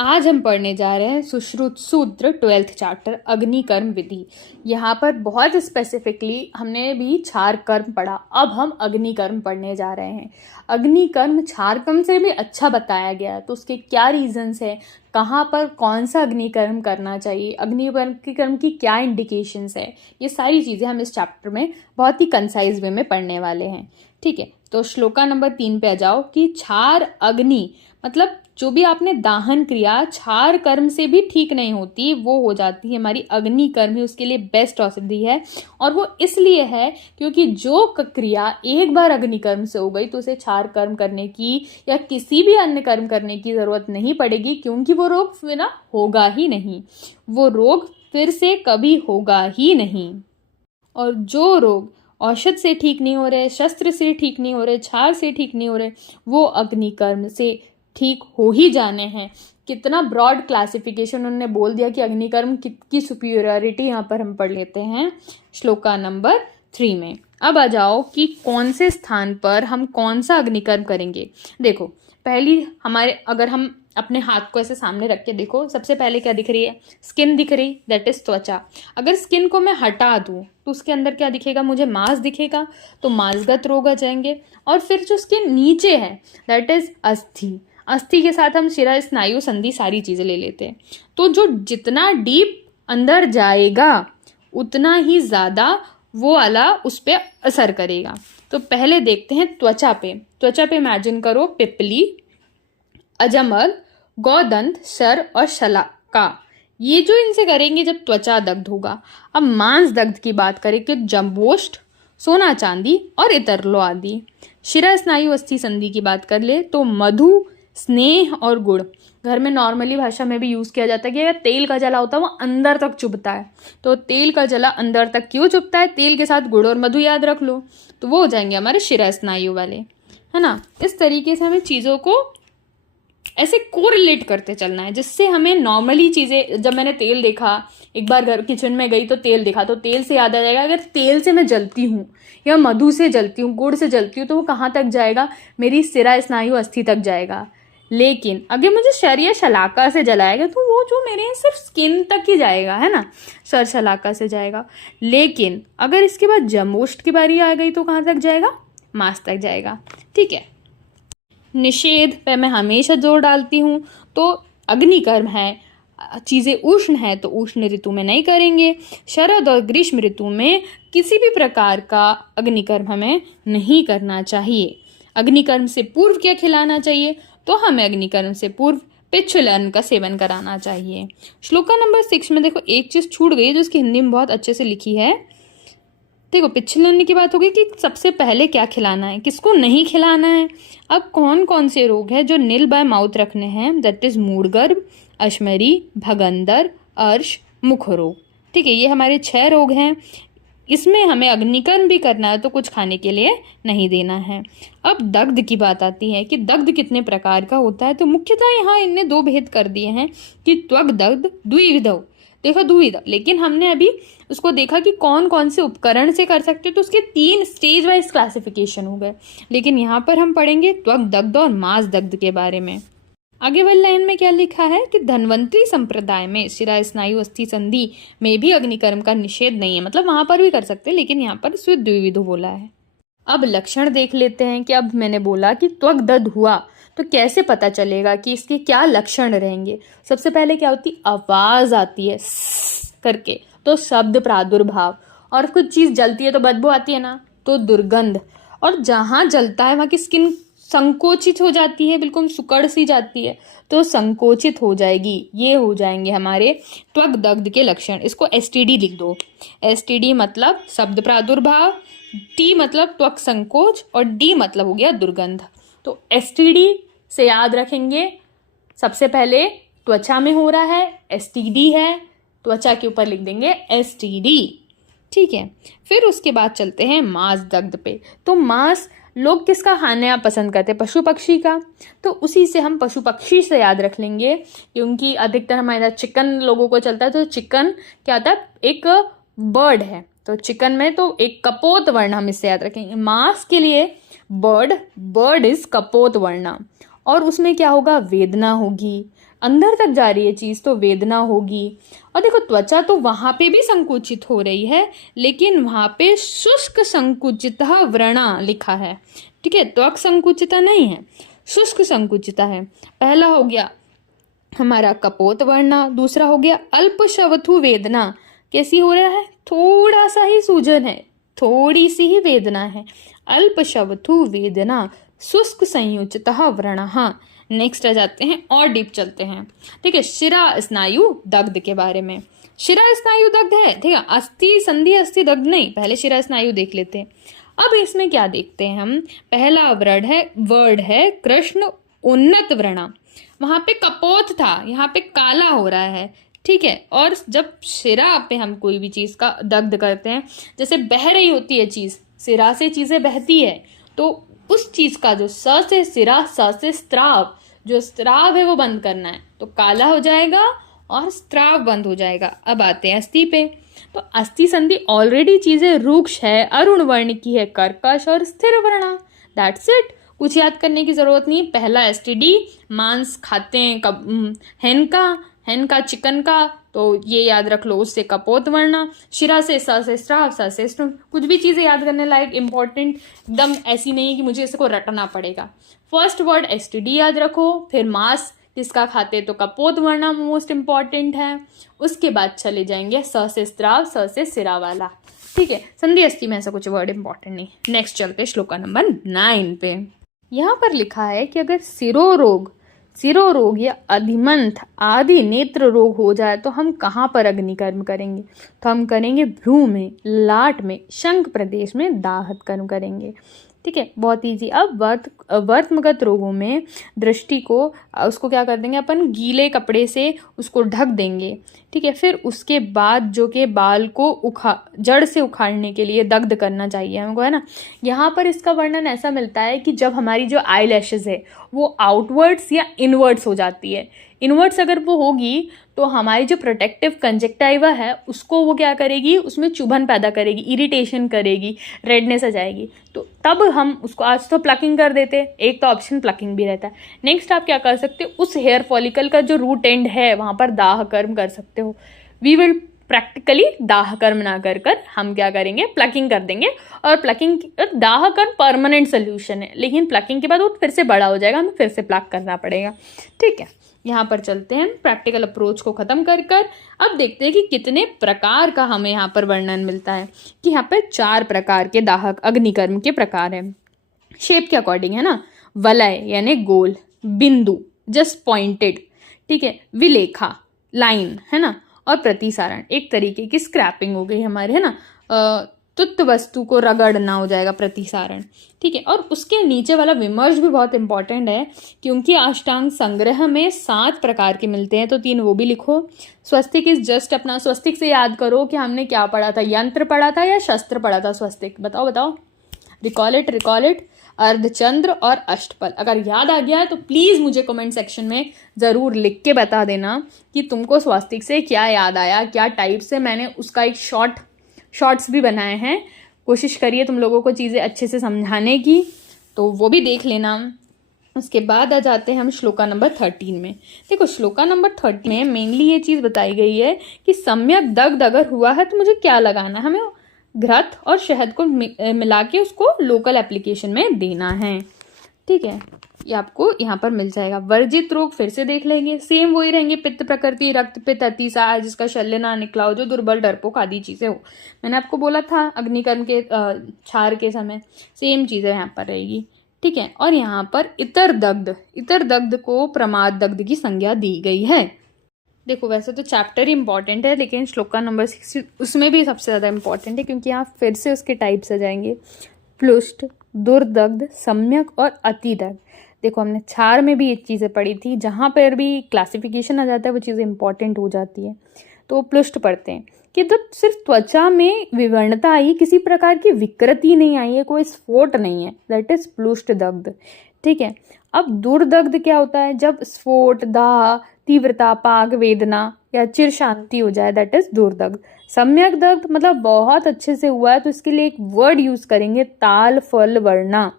आज हम पढ़ने जा रहे हैं सुश्रुत सूत्र 12th चैप्टर अग्निकर्म विधि। यहाँ पर बहुत स्पेसिफिकली हमने भी क्षार कर्म पढ़ा, अब हम अग्निकर्म पढ़ने जा रहे हैं। अग्निकर्म क्षार कर्म से भी अच्छा बताया गया है, तो उसके क्या रीजंस है, कहाँ पर कौन सा अग्निकर्म करना चाहिए, अग्निकर्म की क्या इंडिकेशंस है, ये सारी चीज़ें हम इस चैप्टर में बहुत ही कंसाइज वे में पढ़ने वाले हैं। ठीक है, तो श्लोका नंबर 3 पे आ जाओ कि क्षार अग्नि मतलब जो भी आपने दाहन क्रिया क्षार कर्म से भी ठीक नहीं होती, वो हो जाती है हमारी अग्नि कर्म ही उसके लिए बेस्ट औषधि है। और वो इसलिए है क्योंकि जो क्रिया एक बार अग्नि कर्म से हो गई तो उसे क्षार कर्म करने की या किसी भी अन्य कर्म करने की जरूरत नहीं पड़ेगी, क्योंकि वो रोग फिर ना होगा ही नहीं, वो रोग फिर से कभी होगा ही नहीं। और जो रोग औषध से ठीक नहीं हो रहे, शस्त्र से ठीक नहीं हो रहे, क्षार से ठीक नहीं हो रहे, वो अग्निकर्म से ठीक हो ही जाने हैं। कितना ब्रॉड क्लासिफिकेशन उन्होंने बोल दिया कि अग्निकर्म की सुपीरियरिटी यहाँ पर हम पढ़ लेते हैं श्लोका नंबर 3 में। अब आ जाओ कि कौन से स्थान पर हम कौन सा अग्निकर्म करेंगे। देखो, पहली हमारे अगर हम अपने हाथ को ऐसे सामने रख के देखो, सबसे पहले क्या दिख रही है, स्किन दिख रही, दैट इज त्वचा। अगर स्किन को मैं हटा दूं तो उसके अंदर क्या दिखेगा, मुझे मांस दिखेगा, तो मांसगत रोग आ जाएंगे। और फिर जो स्किन नीचे है दैट इज अस्थि, अस्थि के साथ हम शिरा, स्नायु, संधि सारी चीजें ले लेते हैं। तो जो जितना डीप अंदर जाएगा उतना ही ज्यादा वो वाला उस पर असर करेगा। तो पहले देखते हैं त्वचा पे। त्वचा पे इमेजिन करो पिपली, अजमल, गौदंत, शर और शलाका, ये जो इनसे करेंगे जब त्वचा दग्ध होगा। अब मांस दग्ध की बात करें कि जंबोष्ठ, सोना चांदी और इतरलो आदि। शिरा, स्नायु, अस्थि, संधि की बात कर ले तो मधु, स्नेह और गुड़। घर में नॉर्मली भाषा में भी यूज किया जाता है कि अगर तेल का जला होता है वो अंदर तक चुभता है, तो तेल का जला अंदर तक क्यों चुभता है, तेल के साथ गुड़ और मधु याद रख लो, तो वो हो जाएंगे हमारे शिरा स्नायु वाले, है ना। इस तरीके से हमें चीजों को ऐसे कोरिलेट करते चलना है, जिससे हमें नॉर्मली चीजें, जब मैंने तेल देखा, एक बार घर किचन में गई तो तेल देखा, तो तेल से याद आ जाएगा अगर तेल से मैं जलती हूँ या मधु से जलती हूँ, गुड़ से जलती हूँ, तो वो कहाँ तक जाएगा, मेरी सिरा स्नायु अस्थि तक जाएगा। लेकिन अगर मुझे शर या शलाका से जलाएगा तो वो जो मेरे यहाँ सिर्फ स्किन तक ही जाएगा, है ना, शर शलाका से जाएगा। लेकिन अगर इसके बाद जमोष्ठ की बारी आ गई तो कहाँ तक जाएगा, मांस तक जाएगा। ठीक है, निषेध पे मैं हमेशा जोर डालती हूँ। तो अग्निकर्म है, चीज़ें उष्ण है तो उष्ण ऋतु में नहीं करेंगे, शरद और ग्रीष्म ऋतु में किसी भी प्रकार का अग्निकर्म हमें नहीं करना चाहिए। अग्निकर्म से पूर्व क्या खिलाना चाहिए, तो हमें अग्निकर्म से पूर्व पिच्छुलन का सेवन कराना चाहिए। श्लोका नंबर 6 में देखो एक चीज छूट गई जो इसकी हिंदी में बहुत अच्छे से लिखी है। देखो, पिच्छुलन की बात हो गई कि सबसे पहले क्या खिलाना है, किसको नहीं खिलाना है। अब कौन कौन से रोग है जो नील बाय माउथ रखने हैं, दैट इज मूढ़गर्भ, अश्मरी, भगंदर, अर्श, मुख रोग। ठीक है, ये हमारे 6 रोग हैं। इसमें हमें अग्निकर्म भी करना है तो कुछ खाने के लिए नहीं देना है। अब दग्ध की बात आती है कि दग्ध कितने प्रकार का होता है, तो मुख्यतः यहाँ इनने 2 भेद कर दिए हैं कि त्वग दग्ध द्विविधौ। देखो द्विविध, लेकिन हमने अभी उसको देखा कि कौन कौन से उपकरण से कर सकते, तो उसके 3 स्टेज वाइज क्लासिफिकेशन हो गए। लेकिन यहाँ पर हम पढ़ेंगे त्वग दग्ध और मांस दग्ध के बारे में। आगे वाली लाइन में क्या लिखा है कि धन्वंतरी संप्रदाय में शिरा, स्नायु, अस्थि, संधि में भी अग्निकर्म का निषेध नहीं है, मतलब वहां पर भी कर सकते हैं, लेकिन यहाँ पर सिर्फ द्विविधो बोला है। अब लक्षण देख लेते हैं कि अब मैंने बोला कि त्वग दग्ध हुआ तो कैसे पता चलेगा कि इसके क्या लक्षण रहेंगे। सबसे पहले क्या होती, आवाज आती है करके, तो शब्द प्रादुर्भाव, और कुछ चीज जलती है तो बदबू आती है ना, तो दुर्गंध, और जहां जलता है वहां की स्किन संकोचित हो जाती है, बिल्कुल सुकड़ सी जाती है, तो संकोचित हो जाएगी। ये हो जाएंगे हमारे त्वग दग्ध के लक्षण। इसको एसटीडी लिख दो। एसटीडी मतलब शब्द प्रादुर्भाव, टी मतलब त्वक संकोच, और डी मतलब हो गया दुर्गंध। तो एसटीडी से याद रखेंगे, सबसे पहले त्वचा में हो रहा है, एसटीडी है, त्वचा के ऊपर लिख देंगे एसटीडी। ठीक है, फिर उसके बाद चलते हैं मांस दग्ध पे। तो मांस लोग किसका खाना पसंद करते हैं, पशु पक्षी का, तो उसी से हम पशु पक्षी से याद रख लेंगे, क्योंकि अधिकतर हमारे यहाँ चिकन लोगों को चलता है। तो चिकन क्या होता है, एक बर्ड है, तो चिकन में तो एक कपोत वर्ण हम इससे याद रखेंगे। मांस के लिए बर्ड इज कपोत वर्ण, और उसमें क्या होगा, वेदना होगी, अंदर तक जा रही है चीज तो वेदना होगी। और देखो त्वचा तो वहां पे भी संकुचित हो रही है, लेकिन वहां पे शुष्क संकुचिता व्रणा लिखा है। ठीक है, त्वक संकुचिता नहीं है, शुष्क संकुचिता है। पहला हो गया हमारा कपोत वर्णा, दूसरा हो गया अल्पशवथु वेदना। कैसी हो रहा है, थोड़ा सा ही सूजन है, थोड़ी सी ही वेदना है। अल्पशवथु वेदना शुष्क संयुचितः व्रणः। नेक्स्ट आ जाते हैं और डीप चलते हैं। ठीक है, शिरा स्नायु दग्ध के बारे में। शिरा स्नायु दग्ध है, ठीक है, अस्थि संधि अस्थि दग्ध नहीं, पहले शिरा स्नायु देख लेते हैं। अब इसमें क्या देखते हैं हम, पहला वर्ड है कृष्ण उन्नत व्रणा। वहां पे कपोत था, यहाँ पे काला हो रहा है। ठीक है, और जब शिरा पे हम कोई भी चीज का दग्ध करते हैं, जैसे बह रही होती है चीज, सिरा से चीजें बहती है, तो उस चीज का जो स से सिरा, स से स्त्राव, जो स्त्राव है वो बंद करना है, तो काला हो जाएगा और स्त्राव बंद हो जाएगा। अब आते हैं अस्थि पे, तो अस्थि संधि ऑलरेडी चीजें रुक्ष है, अरुण वर्ण की है, कर्कश और स्थिर वर्णा। दैट्स इट, कुछ याद करने की जरूरत नहीं। पहला एसटीडी, मांस खाते हैं कब, हेन का चिकन का, तो ये याद रख लो, उससे कपोत वर्णा। शिरा से स से स्त्राव, स से स्त्राव। कुछ भी चीजें याद करने लायक इंपॉर्टेंट, एकदम ऐसी नहीं कि मुझे इसको रटना पड़ेगा। फर्स्ट वर्ड एसटीडी याद रखो, फिर मांस किसका खाते तो कपोत वर्णा मोस्ट इंपॉर्टेंट है। उसके बाद चले जाएंगे स से स्त्राव, स से सिरा वाला। ठीक है, संधि अस्थि में ऐसा कुछ वर्ड इंपॉर्टेंट नहीं। नेक्स्ट चलते श्लोका नंबर 9 पे। यहाँ पर लिखा है कि अगर सिरोरोग या अधिमंथ आदि नेत्र रोग हो जाए तो हम कहाँ पर अग्निकर्म करेंगे, तो हम करेंगे भ्रू में, लाट में, शंख प्रदेश में दाहत कर्म करेंगे। ठीक है, बहुत इजी। अब वर्तमगत रोगों में दृष्टि को उसको क्या कर देंगे अपन, गीले कपड़े से उसको ढक देंगे। ठीक है, फिर उसके बाद जो कि बाल को जड़ से उखाड़ने के लिए दग्ध करना चाहिए हमको, है ना। यहाँ पर इसका वर्णन ऐसा मिलता है कि जब हमारी जो आई लैशेज है वो आउटवर्ड्स या इनवर्ड्स हो जाती है। इनवर्ड्स अगर वो होगी तो हमारी जो प्रोटेक्टिव कंजक्टाइवा है उसको वो क्या करेगी, उसमें चुभन पैदा करेगी, इरिटेशन करेगी, रेडनेस आ जाएगी। तो तब हम उसको, आज तो प्लकिंग कर देते, एक तो ऑप्शन प्लकिंग भी रहता है। नेक्स्ट आप क्या कर सकते हो, उस हेयर फॉलिकल का जो रूट एंड है वहां पर दाह कर्म कर सकते हो। वी विल प्रैक्टिकली दाह कर्म ना कर हम क्या करेंगे, प्लकिंग कर देंगे। और प्लकिंग, दाह कर्म परमानेंट सोल्यूशन है, लेकिन प्लकिंग के बाद वो फिर से बड़ा हो जाएगा, हमें फिर से प्लक करना पड़ेगा। ठीक है, यहाँ पर चलते हैं प्रैक्टिकल अप्रोच को खत्म कर अब देखते हैं कि कितने प्रकार का हमें यहाँ पर वर्णन मिलता है। कि यहाँ पर 4 प्रकार के दाहक अग्निकर्म के प्रकार है, शेप के अकॉर्डिंग, है ना। वलय यानी गोल, बिंदु जस्ट पॉइंटेड, ठीक है, विलेखा लाइन, है ना, और प्रतिसारण एक तरीके की स्क्रैपिंग हो गई हमारे, है ना। तुत्त वस्तु को रगड़ना हो जाएगा प्रतिसारण। ठीक है, और उसके नीचे वाला विमर्श भी बहुत इंपॉर्टेंट है, क्योंकि अष्टांग संग्रह में 7 प्रकार के मिलते हैं, तो 3 वो भी लिखो। स्वस्तिक इज जस्ट, अपना स्वस्तिक से याद करो कि हमने क्या पढ़ा था, यंत्र पढ़ा था या शस्त्र पढ़ा था स्वस्तिक, बताओ। Recall it. अर्धचंद्र और अष्टपल, अगर याद आ गया है तो प्लीज मुझे कमेंट सेक्शन में जरूर लिख के बता देना कि तुमको स्वस्तिक से क्या याद आया, क्या टाइप से। मैंने उसका एक शॉर्ट्स भी बनाए हैं, कोशिश करिए तुम लोगों को चीज़ें अच्छे से समझाने की, तो वो भी देख लेना। उसके बाद आ जाते हैं हम श्लोका नंबर 13 में। देखो श्लोका नंबर 13 में मेनली ये चीज़ बताई गई है कि सम्यक दग्ध अगर हुआ है तो मुझे क्या लगाना है, हमें घृत और शहद को मिला के उसको लोकल एप्लीकेशन में देना है। ठीक है, ये आपको यहाँ पर मिल जाएगा। वर्जित रोग फिर से देख लेंगे, सेम वही रहेंगे, पित्त प्रकृति, रक्त पित्त, अतिसार, जिसका शल्य ना निकला हो, जो दुर्बल डरपोक आदि चीजें हो। मैंने आपको बोला था अग्निकर्म के क्षार के समय सेम चीजें यहाँ पर रहेगी। ठीक है, और यहाँ पर इतर दग्ध को प्रमाद दग्ध की संज्ञा दी गई है। देखो वैसे तो चैप्टर ही इंपॉर्टेंट है, लेकिन श्लोका नंबर 6 उसमें भी सबसे ज़्यादा इंपॉर्टेंट है, क्योंकि यहाँ फिर से उसके टाइप्स आ जाएंगे, प्लुष्ट, दुर्दग्ध, सम्यक और अतिदग्ध। देखो हमने क्षार में भी ये चीज़ें पढ़ी थी, जहाँ पर भी क्लासिफिकेशन आ जाता है वो चीज़ें इंपॉर्टेंट हो जाती है। तो प्लुष्ट पढ़ते हैं कि तो सिर्फ त्वचा में विवर्णता आई, किसी प्रकार की विकृति नहीं आई है, कोई स्फोट नहीं है, दैट इज प्लुष्ट दग्ध। ठीक है, अब दुर्दग्ध क्या होता है, जब स्फोट, दाह, तीव्रता, पाग, वेदना या चिर शांति हो जाए, दैट इज दुर्दग्ध। सम्यक दग्ध मतलब बहुत अच्छे से हुआ है, तो इसके लिए एक वर्ड यूज करेंगे, ताल फल वर्णा।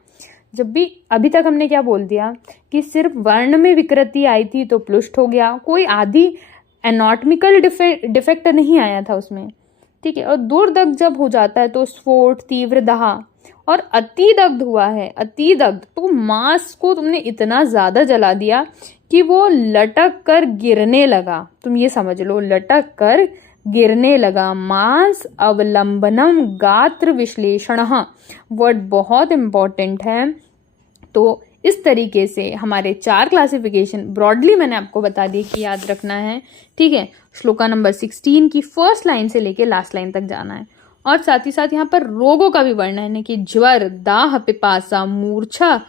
जब भी अभी तक हमने क्या बोल दिया कि सिर्फ वर्ण में विकृति आई थी तो प्लुष्ट हो गया, कोई आदि एनाटॉमिकल डिफेक्ट नहीं आया था उसमें, ठीक है। और दुर्दग्ध जब हो जाता है तो स्फोट, तीव्र दाह, और अतिदग्ध हुआ है, अतिदग्ध तो मांस को तुमने इतना ज्यादा जला दिया कि वो लटक कर गिरने लगा। तुम ये समझ लो, लटक कर गिरने लगा। मांस अवलंबनम गात्र विश्लेषण, वर्ड बहुत इंपॉर्टेंट है। तो इस तरीके से हमारे 4 क्लासिफिकेशन ब्रॉडली मैंने आपको बता दी कि याद रखना है, ठीक है। श्लोका नंबर 16 की फर्स्ट लाइन से लेके लास्ट लाइन तक जाना है। और साथ ही साथ यहाँ पर रोगों का भी वर्णन है कि ज्वर, दाह, पिपासा, मूर्छा,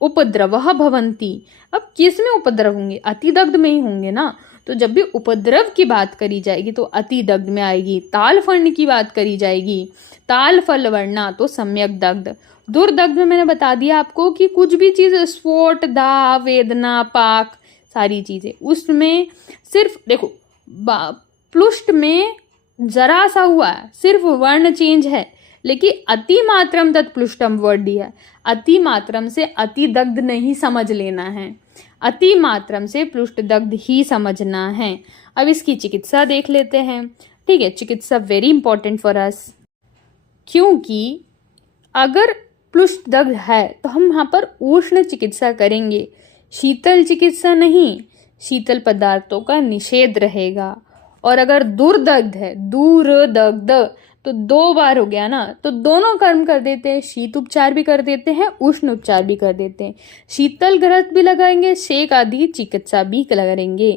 उपद्रव भवंती। अब किस में उपद्रव होंगे? अतिदग्ध में ही होंगे ना। तो जब भी उपद्रव की बात करी जाएगी तो अतिदग्ध में आएगी। ताल फर्ण की बात करी जाएगी, ताल फल वर्णा, तो सम्यक दग्ध। दुर्दग्ध में मैंने बता दिया आपको कि कुछ भी चीज, स्फोट, दाह, वेदना, पाक, सारी चीजें, उसमें सिर्फ देखो प्लुष्ट में जरा सा हुआ है, सिर्फ वर्ण चेंज है, लेकिन अति मात्रम तत्प्लुष्टम वर्ड दिया है। अति मात्रम से अति दग्ध नहीं समझ लेना है, अति मात्रम से प्लुष्ट दग्ध ही समझना है। अब इसकी चिकित्सा देख लेते हैं, ठीक है। चिकित्सा वेरी इंपॉर्टेंट फॉर अस, क्योंकि अगर प्लुष्ट दग्ध है तो हम यहाँ पर उष्ण चिकित्सा करेंगे, शीतल चिकित्सा नहीं। शीतल पदार्थों का निषेध रहेगा। और अगर दुर्दग्ध है, दुर्दग्ध, तो 2 बार हो गया ना, तो दोनों कर्म कर देते हैं, शीत उपचार भी कर देते हैं, उष्ण उपचार भी कर देते हैं। शीतल घृत भी लगाएंगे, शेक आदि चिकित्सा भी करेंगे।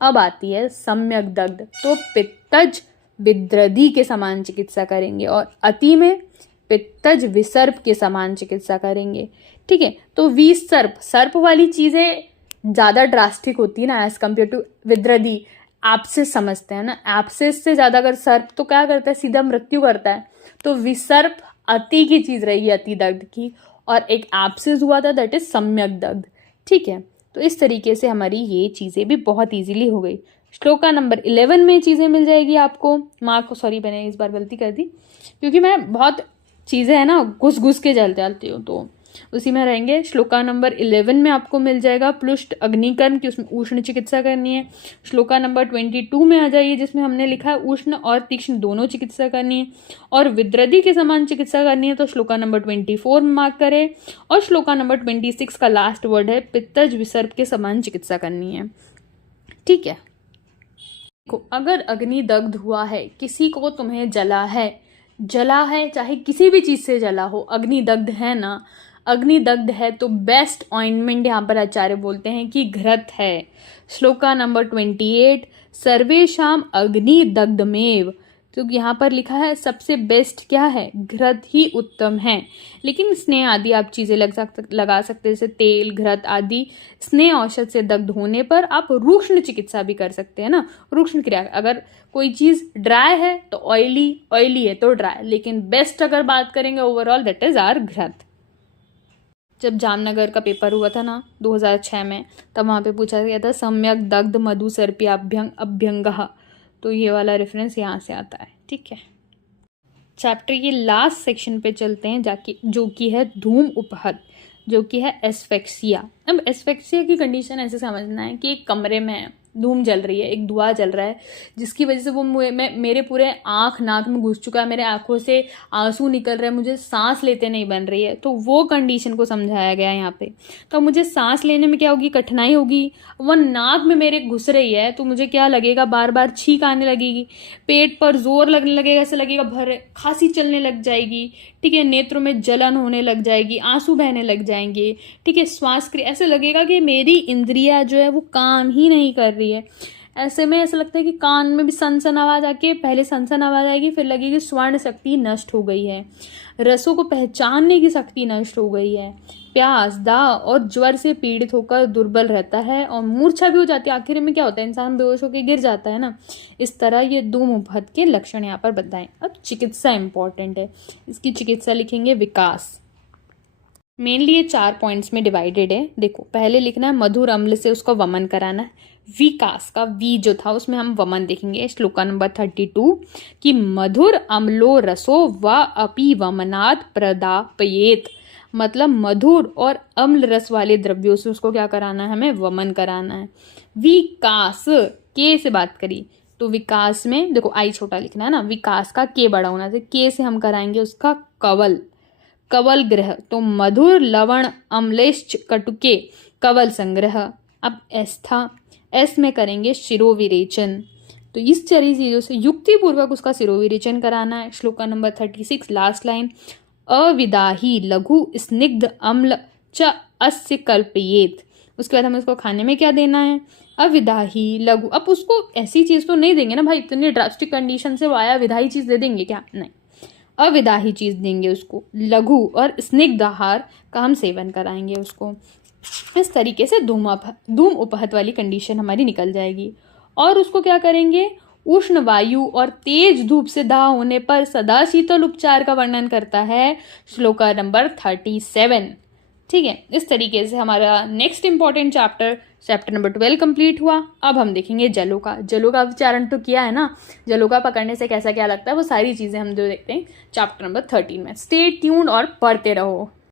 अब आती है सम्यक दग्ध, तो पित्तज विद्रदी के समान चिकित्सा करेंगे, और अति में पित्तज विसर्प के समान चिकित्सा करेंगे, ठीक है। तो विसर्प, सर्प वाली चीजें ज्यादा ड्रास्टिक होती है ना एज कम्पेयर टू विद्रदी। एब्सेस समझते हैं ना, एब्सेस से ज्यादा अगर सर्प तो क्या करता है, सीधा मृत्यु करता है। तो विसर्प अति की चीज रहेगी, अति दग्ध की, और एक एब्सेस हुआ था दैट इज सम्यक दग्ध, ठीक है। तो इस तरीके से हमारी ये चीजें भी बहुत इजीली हो गई। श्लोका नंबर 11 में चीजें मिल जाएगी आपको। माँ को सॉरी, मैंने इस बार गलती कर दी, क्योंकि मैं बहुत चीजें है ना घुस घुस के चलती हूँ, तो उसी में रहेंगे। श्लोका नंबर 11 में आपको मिल जाएगा प्लुष्ट अग्निकर्म की, उसमें उष्ण चिकित्सा करनी है। श्लोका नंबर 22 में आ जाइए, जिसमें हमने लिखा है उष्ण और तीक्ष्ण दोनों चिकित्सा करनी है, और विद्रदी के समान चिकित्सा करनी है। तो श्लोका नंबर 24 में मार्क करें। और श्लोका नंबर 26 का लास्ट वर्ड है पित्तज विसर्प के समान चिकित्सा करनी है, ठीक है। देखो, अगर अग्नि दग्ध हुआ है, किसी को तुम्हें जला है, चाहे किसी भी चीज से जला हो, अग्नि दग्ध है ना, अग्नि दग्ध है, तो बेस्ट ऑइंटमेंट यहाँ पर आचार्य बोलते हैं कि घृत है। श्लोका नंबर 28, सर्वेशाम अग्नि दग्धमेव, तो यहाँ पर लिखा है सबसे बेस्ट क्या है, घृत ही उत्तम है। लेकिन स्नेह आदि आप चीजें लगा सकते हैं, जैसे तेल, घृत आदि। स्नेह औषध से दग्ध होने पर आप रूक्ष्ण चिकित्सा भी कर सकते हैं ना, रूक्ष्ण क्रिया। अगर कोई चीज ड्राई है तो ऑयली है तो ड्राई, लेकिन बेस्ट अगर बात करेंगे ओवरऑल दैट इज आर घृत। जब जामनगर का पेपर हुआ था ना 2006 में, तब वहाँ पे पूछा गया था सम्यक दग्ध मधु सर्पी अभ्यंगः, तो ये वाला रेफरेंस यहाँ से आता है, ठीक है। चैप्टर के लास्ट सेक्शन पे चलते हैं जाके, जो कि है धूम उपहत, जो कि है एस्फेक्सिया। अब एस्फेक्सिया की कंडीशन ऐसे समझना है कि एक कमरे में धूम जल रही है, एक धुआं जल रहा है, जिसकी वजह से वो मेरे पूरे आँख नाक में घुस चुका है, मेरे आँखों से आंसू निकल रहे हैं, मुझे सांस लेते नहीं बन रही है। तो वो कंडीशन को समझाया गया है यहाँ पे। तो मुझे सांस लेने में क्या होगी, कठिनाई होगी। वो नाक में मेरे घुस रही है तो मुझे क्या लगेगा, बार बार छींक आने लगेगी, पेट पर जोर लगने लगेगा, ऐसा लगेगा भर, खांसी चलने लग जाएगी, ठीक है। नेत्रों में जलन होने लग जाएगी, आंसू बहने लग जाएंगे, ठीक है। श्वास क्रिया, ऐसे लगेगा कि मेरी इंद्रिया जो है वो काम ही नहीं कर रही है। ऐसे में ऐसा लगता है कि कान में भी सनसन आवाज आके, पहले सनसन आवाज आएगी, फिर लगेगी स्वर्ण शक्ति नष्ट हो गई है, रसों को पहचानने की शक्ति नष्ट हो गई है, प्यास, दाह और ज्वर से पीड़ित होकर दुर्बल रहता है, और मूर्छा भी हो जाती है। आखिर में क्या होता है, इंसान बेहोश होकर गिर जाता है ना। इस तरह ये धूम उपहत के लक्षण यहाँ पर बताएं। अब चिकित्सा इंपॉर्टेंट है, इसकी चिकित्सा लिखेंगे विकास। मेनली ये 4 पॉइंट्स में डिवाइडेड है। देखो, पहले लिखना है मधुर अम्ल से उसको वमन कराना है। विकास का वी जो था उसमें हम वमन देखेंगे। श्लोका नंबर 32 कि मधुर अम्लो रसो व अपि वमनात् प्रदापयेत। मतलब मधुर और अम्ल रस वाले द्रव्यों से उसको क्या कराना है, हमें वमन कराना है। विकास, के से बात करी तो विकास में देखो आई छोटा लिखना है ना, विकास का के बड़ा होना चाहिए, के से हम कराएंगे उसका कवल, कवल ग्रह, तो मधुर लवण अम्लेश्च कटुके कवल संग्रह। अब एस था, एस में करेंगे शिरोविरेचन, तो इस सारी चीजों से युक्ति पूर्वक उसका शिरोविरेचन कराना है। श्लोक नंबर 36 लास्ट लाइन, अविदाही लघु स्निग्ध अम्ल च अस्य कल्पयेत। उसके बाद हमें उसको खाने में क्या देना है, अविदाही लघु। अब उसको ऐसी चीज तो नहीं देंगे ना भाई, इतनी ड्रास्टिक कंडीशन से वो आया, विदाही चीज दे देंगे क्या, नहीं, अविदाही चीज देंगे उसको, लघु और स्निग्ध आहार का हम सेवन कराएंगे उसको। इस तरीके से धूम उपहत वाली कंडीशन हमारी निकल जाएगी। और उसको क्या करेंगे, उष्ण वायु और तेज धूप से दाह होने पर सदा शीतल उपचार का वर्णन करता है श्लोक नंबर 37। ठीक है, इस तरीके से हमारा next important chapter number 12 complete हुआ। अब हम देखेंगे जलों का, जलों का उच्चारण तो किया है ना, जलों का पकड़ने से कैसा क्या लगता है वो सारी चीजें हम जो देखते हैं चैप्टर नंबर 13 में। स्टे ट्यून्ड और पढ़ते रहो।